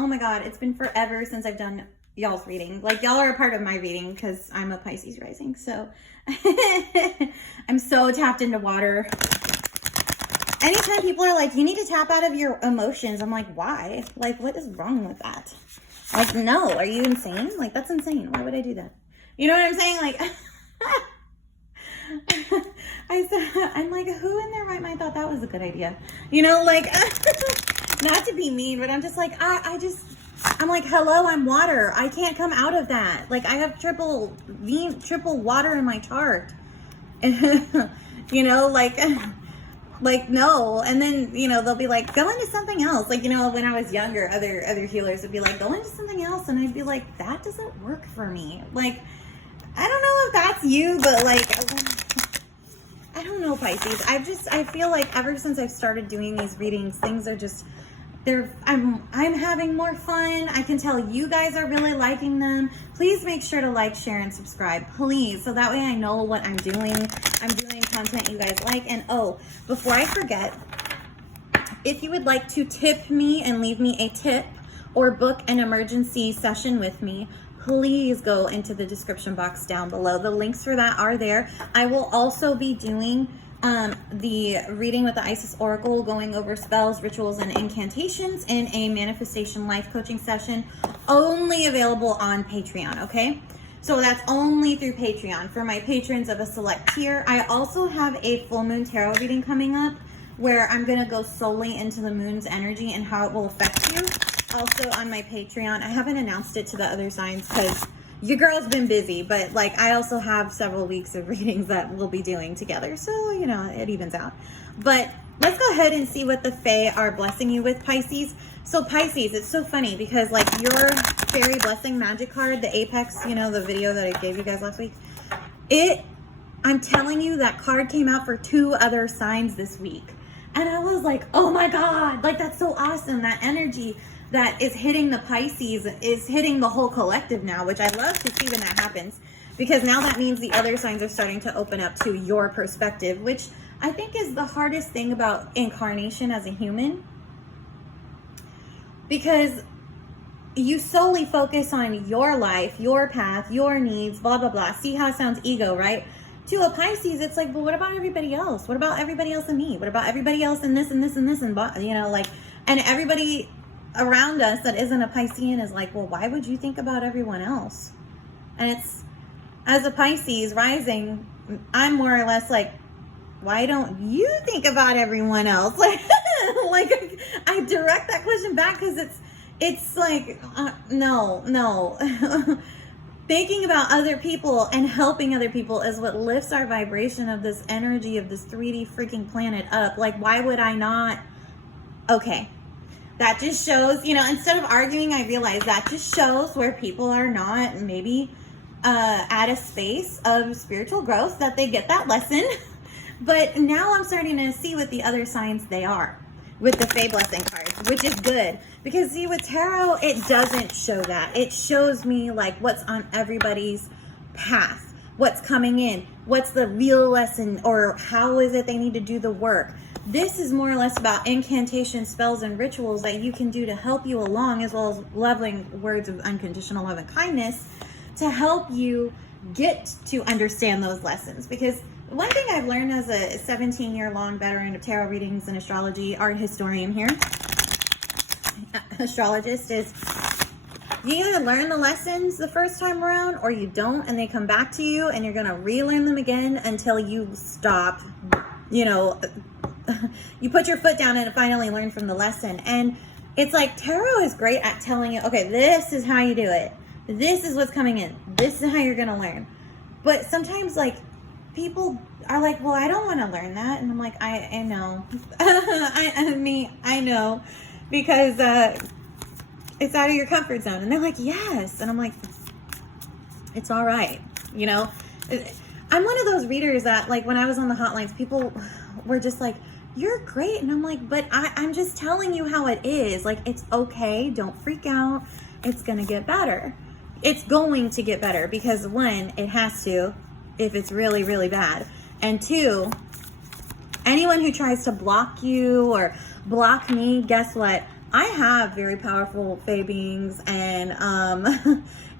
Oh my God, it's been forever since I've done y'all's reading. Like, y'all are a part of my reading because I'm a Pisces rising. So I'm so tapped into water. Anytime people are like, you need to tap out of your emotions, I'm like, why? Like, what is wrong with that? Like, no, are you insane? Like, that's insane. Why would I do that? You know what I'm saying? Like, I'm like, who in their right mind thought that was a good idea? You know, like, not to be mean, but I'm just like, I'm like, hello, I'm water. I can't come out of that. Like, I have triple water in my chart. You know, like, no. And then, you know, they'll be like, go into something else. Like, you know, when I was younger, other healers would be like, go into something else. And I'd be like, that doesn't work for me. Like, I don't know if that's you, but like, I don't know, Pisces. I feel like ever since I've started doing these readings, things are just, I'm having more fun. I can tell you guys are really liking them. Please make sure to like, share, and subscribe, please. So that way I know what I'm doing. I'm doing content you guys like. And oh, before I forget, if you would like to tip me and leave me a tip or book an emergency session with me, please go into the description box down below. The links for that are there. I will also be doing the reading with the Isis Oracle, going over spells, rituals, and incantations in a manifestation life coaching session, only available on Patreon, okay? So that's only through Patreon for my patrons of a select tier. I also have a full moon tarot reading coming up where I'm going to go solely into the moon's energy and how it will affect you. Also on my Patreon. I haven't announced it to the other signs because your girl's been busy, but like I also have several weeks of readings that we'll be doing together. So, you know, it evens out. But let's go ahead and see what the Fae are blessing you with, Pisces. So Pisces, it's so funny because like your fairy blessing magic card, the Apex, you know, the video that I gave you guys last week, I'm telling you that card came out for 2 other signs this week. And I was like, oh my God, like that's so awesome. That energy that is hitting the Pisces is hitting the whole collective now, which I love to see when that happens, because now that means the other signs are starting to open up to your perspective, which I think is the hardest thing about incarnation as a human, because you solely focus on your life, your path, your needs, blah, blah, blah. See how it sounds ego, right? To a Pisces, it's like, well, what about everybody else? What about everybody else and me? What about everybody else and this and this and this and, you know, like, and everybody around us that isn't a Piscean is like, well, why would you think about everyone else? And it's, as a Pisces rising, I'm more or less like, why don't you think about everyone else? Like, like I direct that question back because it's like, no. Thinking about other people and helping other people is what lifts our vibration of this energy of this 3D freaking planet up. Like, why would I not? Okay. That just shows, you know, instead of arguing, I realize that just shows where people are not maybe at a space of spiritual growth, that they get that lesson. But now I'm starting to see what the other signs they are with the Fae blessing cards, which is good. Because see, with tarot, it doesn't show that. It shows me like what's on everybody's path, what's coming in, what's the real lesson, or how is it they need to do the work. This is more or less about incantation, spells, and rituals that you can do to help you along, as well as loving words of unconditional love and kindness to help you get to understand those lessons. Because one thing I've learned as a 17-year-long veteran of tarot readings and astrology, art historian here, astrologist, is you either learn the lessons the first time around or you don't, and they come back to you and you're going to relearn them again until you stop, you know, you put your foot down and finally learn from the lesson. And it's like tarot is great at telling you, okay, this is how you do it. This is what's coming in. This is how you're going to learn. But sometimes like people are like, well, I don't want to learn that. And I'm like, I know. I know. Because it's out of your comfort zone. And they're like, yes. And I'm like, it's all right. You know, I'm one of those readers that like when I was on the hotlines, people were just like, you're great. And I'm like, but I'm just telling you how it is. Like, it's okay. Don't freak out. It's going to get better. It's going to get better because 1, it has to, if it's really, really bad. And 2, anyone who tries to block you or block me, guess what? I have very powerful fae beings and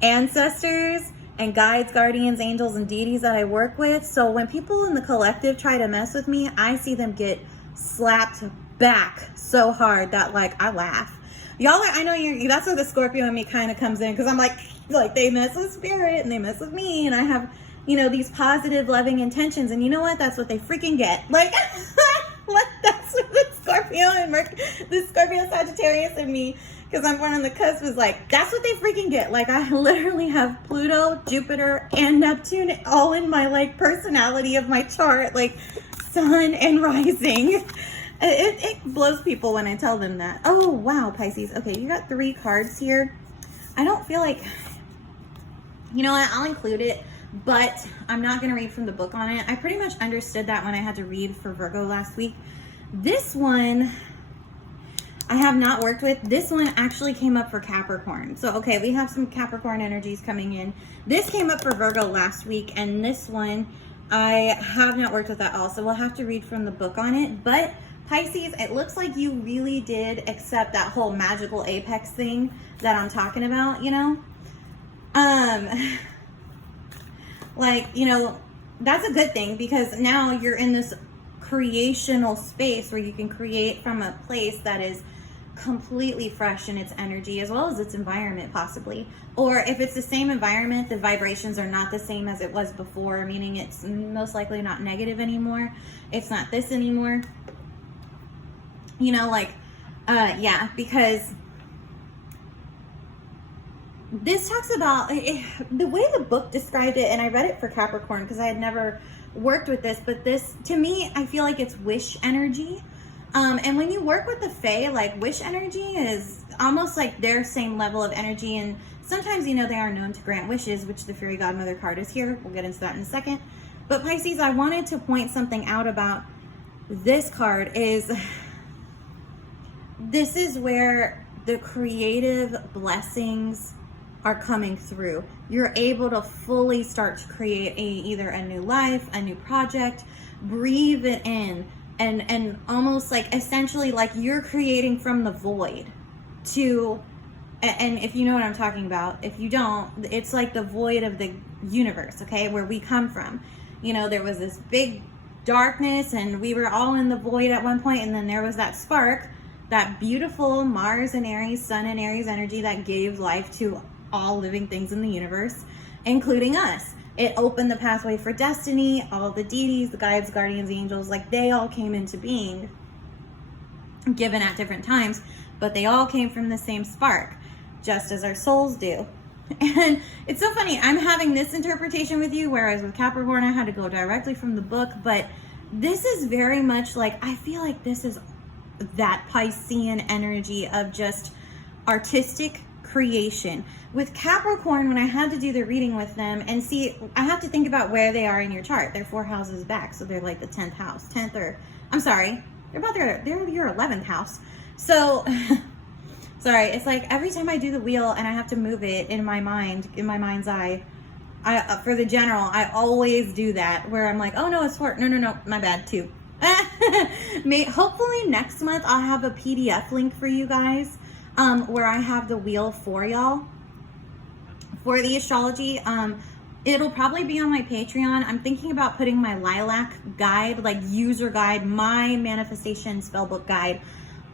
ancestors and guides, guardians, angels, and deities that I work with. So when people in the collective try to mess with me, I see them get slapped back so hard that like I laugh. Y'all are, I know that's where the Scorpio in me kind of comes in, because I'm like they mess with spirit and they mess with me, and I have, you know, these positive, loving intentions, and you know what? That's what they freaking get. Like, that's what the Scorpio and the Scorpio Sagittarius in me, because I'm born on the cusp, is like, that's what they freaking get. Like, I literally have Pluto, Jupiter, and Neptune all in my, like, personality of my chart, like, sun and rising. It blows people when I tell them that. Oh, wow, Pisces. Okay, you got 3 cards here. I don't feel like, you know what, I'll include it, but I'm not going to read from the book on it. I pretty much understood that when I had to read for Virgo last week. This one I have not worked with. This one actually came up for Capricorn. So, okay, we have some Capricorn energies coming in. This came up for Virgo last week, and this one I have not worked with at all. So we'll have to read from the book on it. But Pisces, it looks like you really did accept that whole magical apex thing that I'm talking about, you know? Like, you know, that's a good thing, because now you're in this creational space where you can create from a place that is completely fresh in its energy, as well as its environment, possibly. Or if it's the same environment, the vibrations are not the same as it was before, meaning it's most likely not negative anymore. It's not this anymore. You know, like, yeah, because this talks about the way the book described it, and I read it for Capricorn because I had never worked with this, but this, to me, I feel like it's wish energy. And when you work with the Fae, like, wish energy is almost like their same level of energy, and sometimes, you know, they are known to grant wishes, which the Fairy Godmother card is here. We'll get into that in a second. But Pisces, I wanted to point something out about this card. This is where the creative blessings are coming through. You're able to fully start to create either a new life, a new project, breathe it in, and almost like essentially like you're creating from the void to, and if you know what I'm talking about, if you don't, it's like the void of the universe, okay, where we come from. You know, there was this big darkness and we were all in the void at one point, and then there was that spark, that beautiful Mars and Aries, Sun and Aries energy that gave life to all living things in the universe, including us. It opened the pathway for destiny. All the deities, the guides, guardians, angels, like, they all came into being, given at different times, but they all came from the same spark, just as our souls do. And it's so funny, I'm having this interpretation with you, whereas with Capricorn I had to go directly from the book. But this is very much like, I feel like this is that Piscean energy of just artistic creation. With Capricorn, when I had to do the reading with them, and see, I have to think about where they are in your chart. They're 4 houses back, so they're like the 10th house, 10th, or I'm sorry, they're your 11th house. So sorry, it's like every time I do the wheel and I have to move it in my mind, in my mind's eye, for the general, I always do that, where I'm like, oh no, it's 4, no, my bad, 2. Hopefully next month I'll have a PDF link for you guys, where I have the wheel for y'all for the astrology. It'll probably be on my Patreon. I'm thinking about putting my lilac guide, like user guide, my manifestation spellbook guide,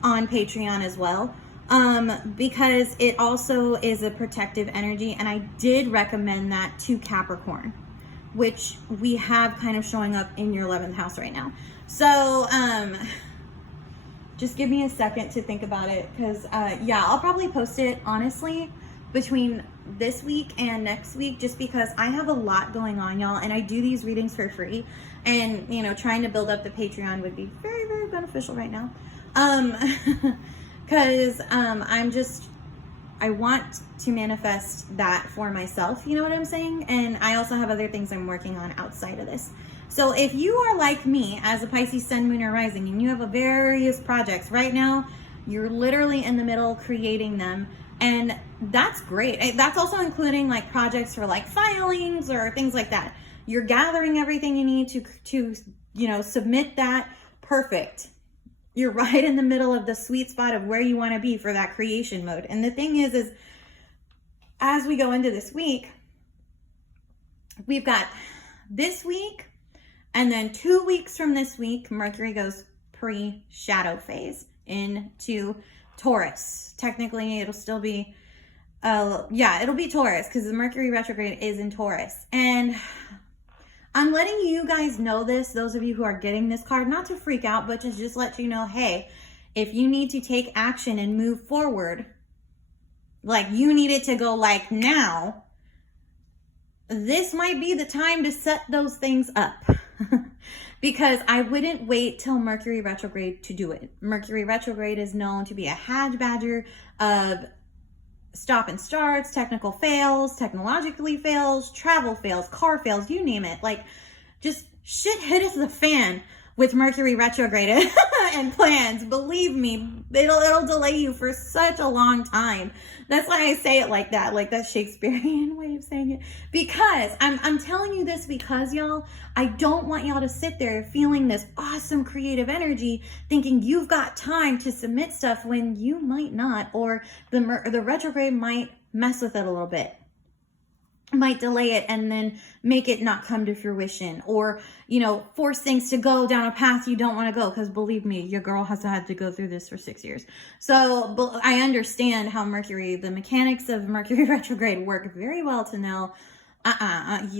on Patreon as well, because it also is a protective energy, and I did recommend that to Capricorn, which we have kind of showing up in your 11th house right now. So just give me a second to think about it, because yeah, I'll probably post it honestly between this week and next week, just because I have a lot going on, y'all, and I do these readings for free, and you know, trying to build up the Patreon would be very, very beneficial right now, because I want to manifest that for myself, you know what I'm saying? And I also have other things I'm working on outside of this. So if you are like me as a Pisces Sun, Moon, or Rising, and you have various projects right now, you're literally in the middle creating them, and that's great. That's also including like projects for like filings or things like that. You're gathering everything you need to you know, submit that. Perfect. You're right in the middle of the sweet spot of where you want to be for that creation mode. And the thing is as we go into this week, we've got this week, and then 2 weeks from this week, Mercury goes pre-shadow phase into Taurus. Technically, it'll still be, it'll be Taurus because the Mercury retrograde is in Taurus. And I'm letting you guys know this, those of you who are getting this card, not to freak out, but to just let you know, hey, if you need to take action and move forward, like you need it to go like now, this might be the time to set those things up. Because I wouldn't wait till Mercury retrograde to do it. Mercury retrograde is known to be a hadge badger of stop and starts, technical fails, technologically fails, travel fails, car fails, you name it. Like, just shit hitteth the fan with Mercury retrograde and plans. Believe me, it'll delay you for such a long time. That's why I say it like that Shakespearean way of saying it. Because I'm telling you this because, y'all, I don't want y'all to sit there feeling this awesome creative energy, thinking you've got time to submit stuff when you might not, or the retrograde might mess with it a little bit. Might delay it and then make it not come to fruition, or, you know, force things to go down a path you don't want to go. Because believe me, your girl has had to go through this for 6 years. So I understand how the mechanics of Mercury retrograde work very well to know,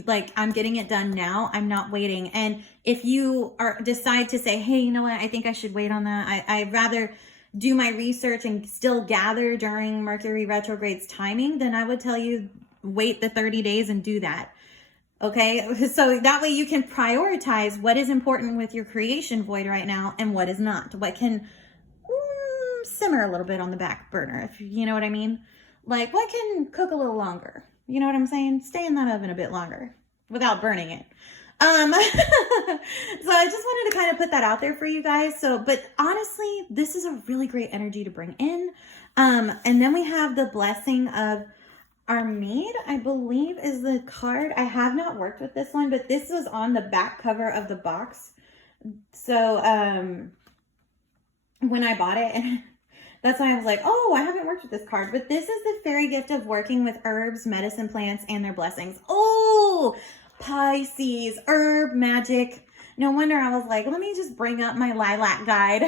like, I'm getting it done now. I'm not waiting. And if you decide to say, hey, you know what, I think I should wait on that. I'd rather do my research and still gather during Mercury retrograde's timing, then I would tell you, wait the 30 days and do that. Okay, so that way you can prioritize what is important with your creation void right now and what is not. What can simmer a little bit on the back burner, if you know what I mean. Like, what can cook a little longer? You know what I'm saying? Stay in that oven a bit longer without burning it. So I just wanted to kind of put that out there for you guys. So, but honestly, this is a really great energy to bring in. And then we have the blessing of our maid, I believe, is the card. I have not worked with this one, but this was on the back cover of the box. So when I bought it, that's why I was like, oh, I haven't worked with this card. But this is the fairy gift of working with herbs, medicine plants, and their blessings. Oh, Pisces, herb magic. No wonder I was like, let me just bring up my lilac guide,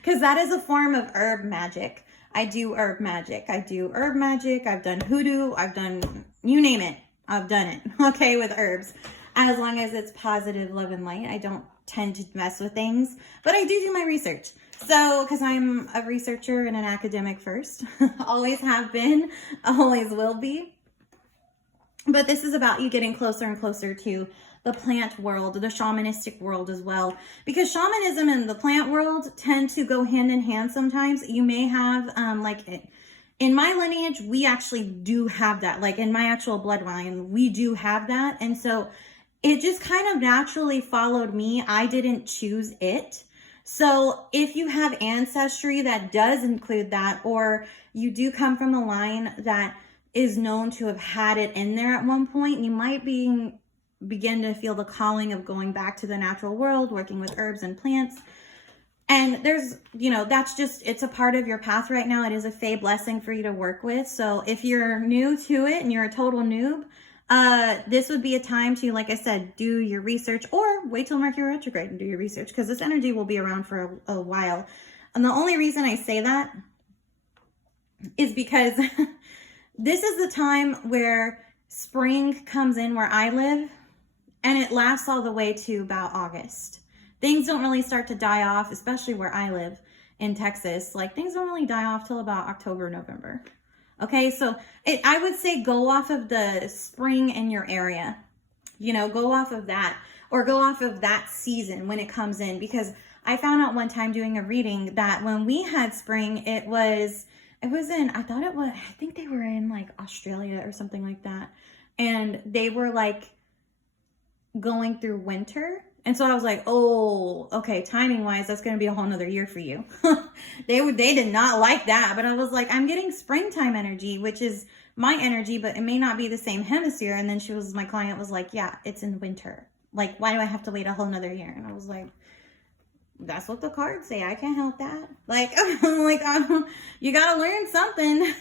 because that is a form of herb magic. I do herb magic. I've done hoodoo. I've done, you name it. I've done it. Okay, with herbs. As long as it's positive, love, and light. I don't tend to mess with things, but I do my research. So, because I'm a researcher and an academic first. Always have been. Always will be. But this is about you getting closer and closer to the plant world, the shamanistic world as well. Because shamanism and the plant world tend to go hand in hand sometimes. You may have, in my lineage, we actually do have that. Like, in my actual bloodline, we do have that. And so it just kind of naturally followed me. I didn't choose it. So if you have ancestry that does include that, or you do come from a line that is known to have had it in there at one point, you might begin to feel the calling of going back to the natural world, working with herbs and plants. And there's, that's just, it's a part of your path right now. It is a fae blessing for you to work with. So if you're new to it and you're a total noob, this would be a time to, like I said, do your research, or wait till Mercury retrograde and do your research, because this energy will be around for a while. And the only reason I say that is because this is the time where spring comes in where I live, and it lasts all the way to about August. Things don't really start to die off, especially where I live in Texas. Like, things don't really die off till about October, November. Okay, so I would say go off of the spring in your area. Go off of that, or go off of that season when it comes in. Because I found out one time doing a reading that when we had spring, it was in, I think they were in like Australia or something like that. And they were like going through winter. And so I was like, oh, okay, timing wise, that's going to be a whole nother year for you. They did not like that. But I was like, I'm getting springtime energy, which is my energy, but it may not be the same hemisphere. And then my client was like, yeah, it's in winter. Like, why do I have to wait a whole nother year? And I was like, That's what the cards say. I can't help that. Like, like, you gotta learn something.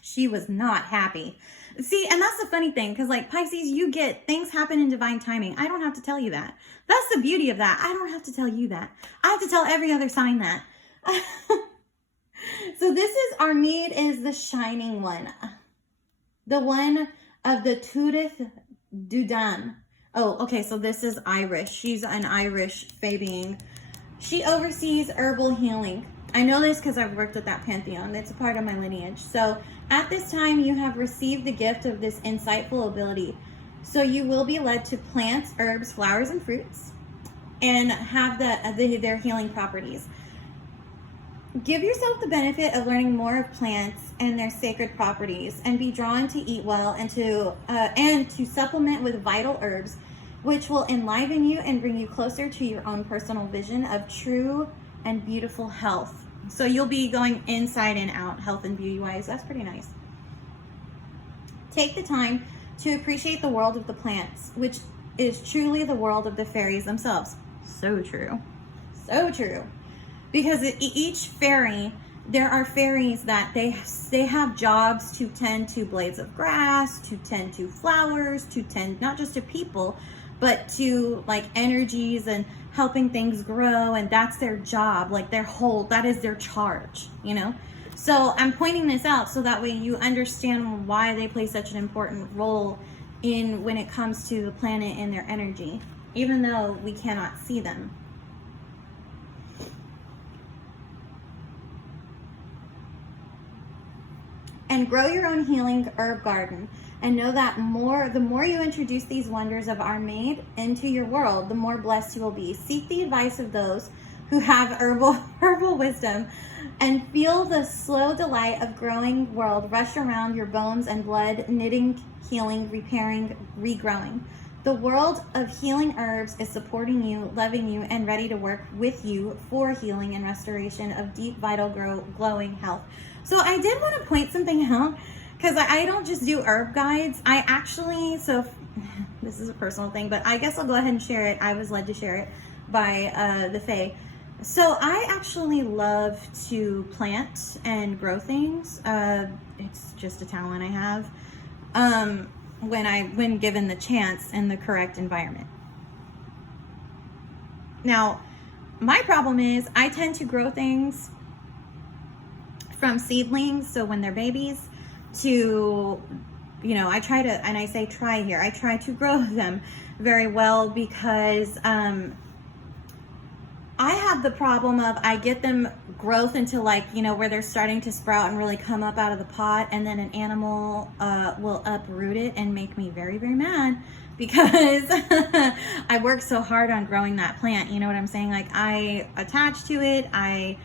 She was not happy. See, and that's the funny thing, because like Pisces, you get things happen in divine timing. I don't have to tell you that. That's the beauty of that. I don't have to tell you that. I have to tell every other sign that. So this is, our mead is the shining one. The one of the Tudith Dudan. Oh, okay, so this is Irish. She's an Irish fae being. She oversees herbal healing. I know this because I've worked with that pantheon. It's a part of my lineage. So at this time, you have received the gift of this insightful ability. So you will be led to plants, herbs, flowers, and fruits, and have their healing properties. Give yourself the benefit of learning more of plants and their sacred properties, and be drawn to eat well and to supplement with vital herbs, which will enliven you and bring you closer to your own personal vision of true and beautiful health. So you'll be going inside and out, health and beauty wise. That's pretty nice. Take the time to appreciate the world of the plants, which is truly the world of the fairies themselves. So true. So true. Because each fairy, there are fairies that they have jobs to tend to blades of grass, to tend to flowers, to tend not just to people, but to like energies and helping things grow. And that's their job, like that is their charge, you know? So I'm pointing this out so that way you understand why they play such an important role in when it comes to the planet and their energy, even though we cannot see them. And grow your own healing herb garden. And know that the more you introduce these wonders of our maid into your world, the more blessed you will be. Seek the advice of those who have herbal wisdom, and feel the slow delight of growing world rush around your bones and blood, knitting, healing, repairing, regrowing. The world of healing herbs is supporting you, loving you, and ready to work with you for healing and restoration of deep, vital, glowing health. So I did want to point something out, because I don't just do herb guides. I actually, this is a personal thing, but I guess I'll go ahead and share it. I was led to share it by the Fae. So I actually love to plant and grow things. It's just a talent I have when given the chance and the correct environment. Now, my problem is I tend to grow things from seedlings, so when they're babies, to, you know, I try to, and I say try here, I try to grow them very well, because I have the problem of I get them growth into, like, you know, where they're starting to sprout and really come up out of the pot, and then an animal will uproot it and make me very, very mad, because I worked so hard on growing that plant. You know what I'm saying? Like, I attached to it, I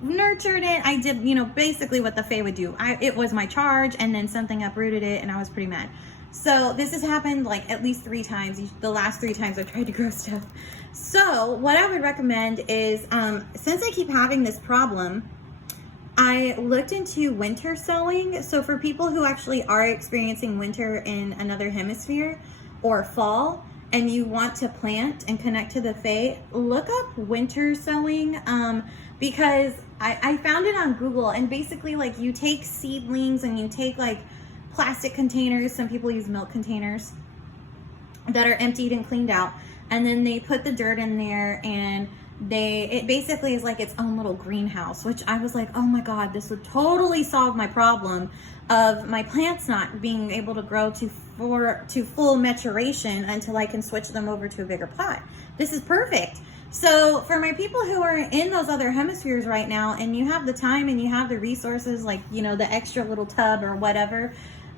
nurtured it, I did, you know, basically what the Fae would do. It was my charge, and then something uprooted it, and I was pretty mad. So this has happened like at least 3 times, the last 3 times I've tried to grow stuff. So what I would recommend is, since I keep having this problem, I looked into winter sowing. So for people who actually are experiencing winter in another hemisphere, or fall, and you want to plant and connect to the Fae, look up winter sowing, because I found it on Google, and basically, like, you take seedlings and you take like plastic containers, some people use milk containers that are emptied and cleaned out, and then they put the dirt in there, and it basically is like its own little greenhouse, which I was like, oh my God, this would totally solve my problem of my plants not being able to grow to full maturation until I can switch them over to a bigger pot. This is perfect. So for my people who are in those other hemispheres right now, and you have the time and you have the resources, like, you know, the extra little tub or whatever,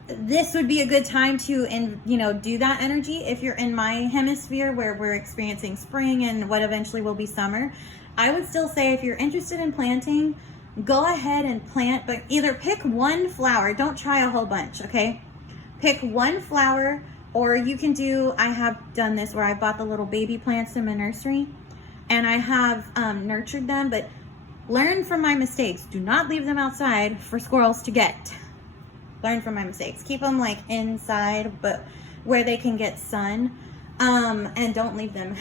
this would be a good time to, you know, do that energy. If you're in my hemisphere where we're experiencing spring and what eventually will be summer, I would still say, if you're interested in planting, go ahead and plant, but either pick one flower. Don't try a whole bunch, okay? Pick one flower, or you can do, I have done this where I bought the little baby plants in my nursery, and I have nurtured them, but learn from my mistakes. Do not leave them outside for squirrels to get. Learn from my mistakes. Keep them like inside, but where they can get sun, and don't leave them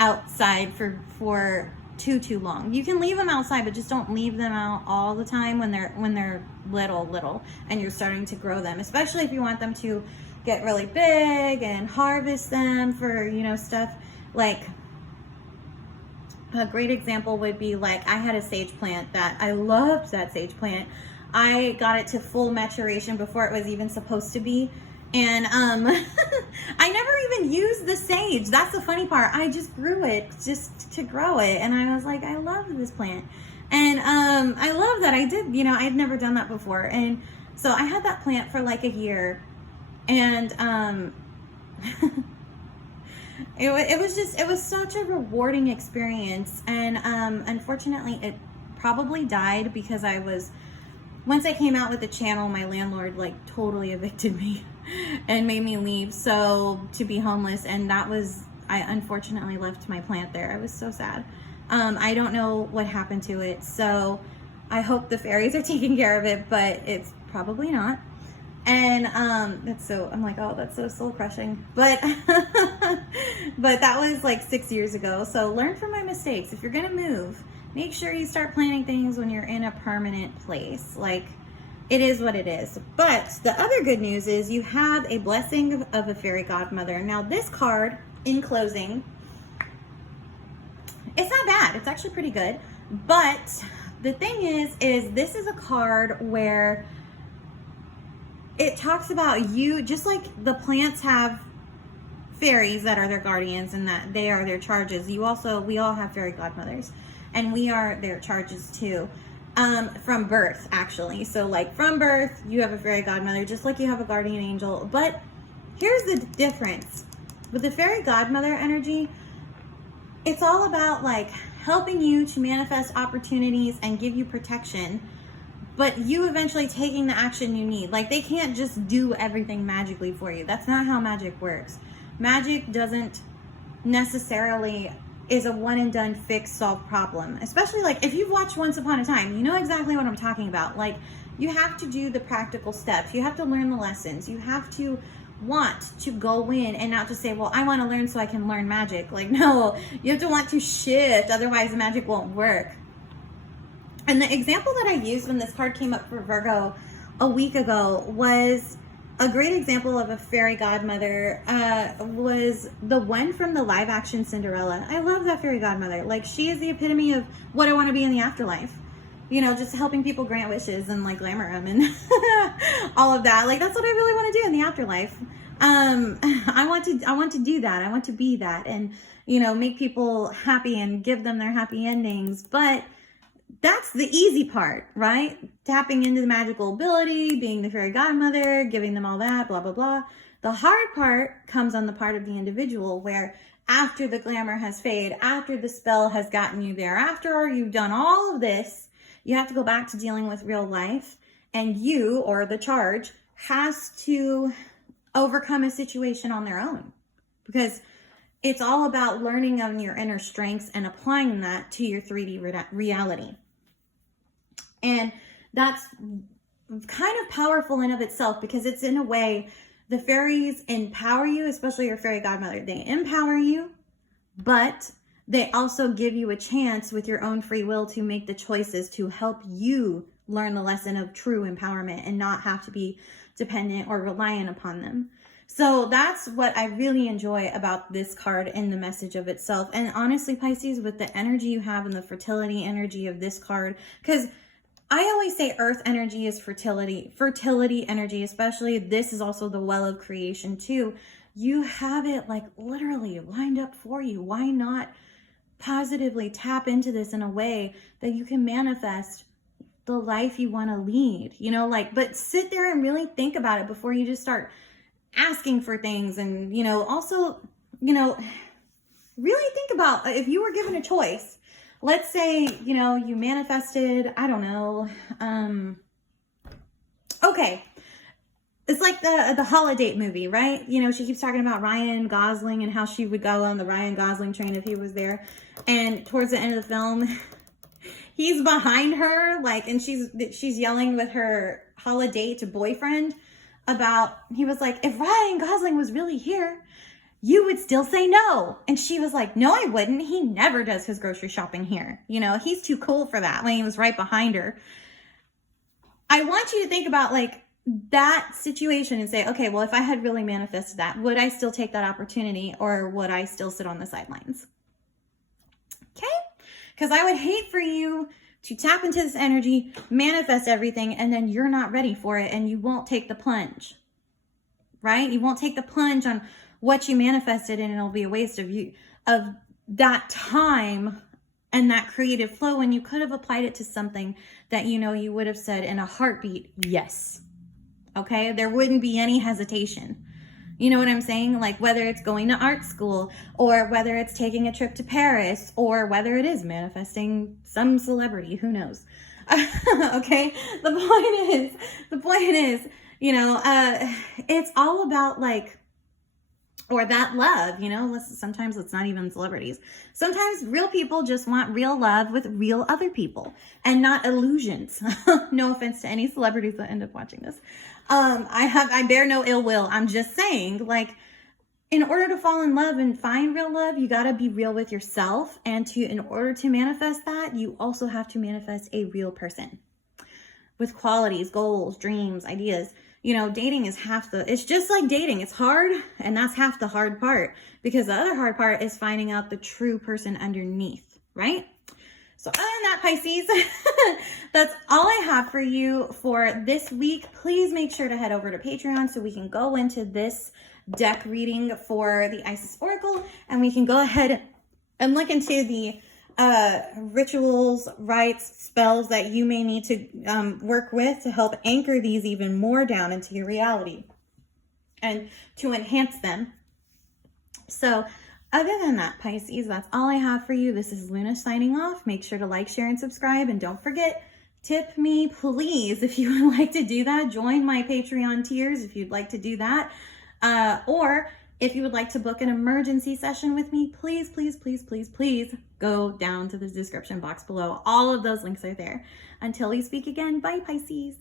outside for too long. You can leave them outside, but just don't leave them out all the time when they're little and you're starting to grow them, especially if you want them to get really big and harvest them for, you know, stuff. Like a great example would be, like, I had a sage plant that I loved. That sage plant, I got it to full maturation before it was even supposed to be. And I never even used the sage. That's the funny part. I just grew it just to grow it. And I was like, I love this plant. And I love that I did, you know, I'd never done that before. And so I had that plant for like a year. And it was such a rewarding experience. And unfortunately, it probably died because once I came out with the channel, my landlord like totally evicted me and made me leave to be homeless. And I unfortunately left my plant there. I was so sad. I don't know what happened to it. So I hope the fairies are taking care of it, but it's probably not. And I'm like, oh, that's so soul crushing. But but that was like 6 years ago. So learn from my mistakes. If you're gonna move, make sure you start planting things when you're in a permanent place. Like, it is what it is. But the other good news is you have a blessing of a fairy godmother. Now this card, in closing, it's not bad. It's actually pretty good. But the thing is this is a card where it talks about you, just like the plants have fairies that are their guardians and that they are their charges. We all have fairy godmothers, and we are their charges too. From birth, actually. So like from birth, you have a fairy godmother, just like you have a guardian angel. But here's the difference. With the fairy godmother energy, it's all about like helping you to manifest opportunities and give you protection, but you eventually taking the action you need. Like, they can't just do everything magically for you. That's not how magic works. Magic doesn't necessarily is a one and done fix solve problem. Especially like if you've watched Once Upon a Time, you know exactly what I'm talking about. Like, you have to do the practical steps. You have to learn the lessons. You have to want to go in and not just say, well, I want to learn so I can learn magic. Like, no, you have to want to shift, otherwise the magic won't work. And the example that I used when this card came up for Virgo a week ago was a great example of a fairy godmother, was the one from the live action Cinderella. I love that fairy godmother. Like, she is the epitome of what I want to be in the afterlife. You know, just helping people grant wishes and like glamour them and all of that. Like, that's what I really want to do in the afterlife. I want to do that. I want to be that, and, you know, make people happy and give them their happy endings. But that's the easy part, right? Tapping into the magical ability, being the fairy godmother, giving them all that, blah, blah, blah. The hard part comes on the part of the individual, where after the glamour has faded, after the spell has gotten you there, after you've done all of this, you have to go back to dealing with real life, and you, or the charge, has to overcome a situation on their own, because it's all about learning on your inner strengths and applying that to your 3D reality. And that's kind of powerful in of itself, because it's, in a way, the fairies empower you, especially your fairy godmother. They empower you, but they also give you a chance with your own free will to make the choices to help you learn the lesson of true empowerment and not have to be dependent or reliant upon them. So that's what I really enjoy about this card and the message of itself. And honestly, Pisces, with the energy you have and the fertility energy of this card, because I always say earth energy is fertility energy, especially this is also the well of creation too. You have it like literally lined up for you. Why not positively tap into this in a way that you can manifest the life you want to lead, you know, like, but sit there and really think about it before you just start asking for things. And, you know, also, you know, really think about if you were given a choice. Let's say, you know, you manifested, I don't know, okay, it's like the Holiday movie, right? You know, she keeps talking about Ryan Gosling and how she would go on the Ryan Gosling train if he was there. And towards the end of the film, he's behind her, like, and she's yelling with her holiday to boyfriend about, he was like, if Ryan Gosling was really here, you would still say no. And she was like, no, I wouldn't. He never does his grocery shopping here. You know, he's too cool for that, when he was right behind her. I want you to think about like that situation and say, okay, well, if I had really manifested that, would I still take that opportunity, or would I still sit on the sidelines? Okay? Because I would hate for you to tap into this energy, manifest everything, and then you're not ready for it and you won't take the plunge, right? You won't take the plunge on what you manifested, and it'll be a waste of that time and that creative flow when you could have applied it to something that, you know, you would have said in a heartbeat, yes. Okay? There wouldn't be any hesitation. You know what I'm saying? Like whether it's going to art school, or whether it's taking a trip to Paris, or whether it is manifesting some celebrity, who knows? Okay? The point is, you know, it's all about like, or that love, you know, sometimes it's not even celebrities. Sometimes real people just want real love with real other people and not illusions. No offense to any celebrities that end up watching this. I bear no ill will. I'm just saying, like, in order to fall in love and find real love, you got to be real with yourself. And in order to manifest that, you also have to manifest a real person with qualities, goals, dreams, ideas. You know, dating is it's just like dating. It's hard, and that's half the hard part, because the other hard part is finding out the true person underneath, right? So other than that, Pisces, that's all I have for you for this week. Please make sure to head over to Patreon so we can go into this deck reading for the Isis Oracle, and we can go ahead and look into the rituals, rites, spells that you may need to work with to help anchor these even more down into your reality and to enhance them. So other than that, Pisces, that's all I have for you. This is Luna signing off. Make sure to like, share, and subscribe. And don't forget, tip me, please, if you would like to do that. Join my Patreon tiers if you'd like to do that. Or if you would like to book an emergency session with me, please, please, please, please, please go down to the description box below. All of those links are there. Until we speak again, bye, Pisces.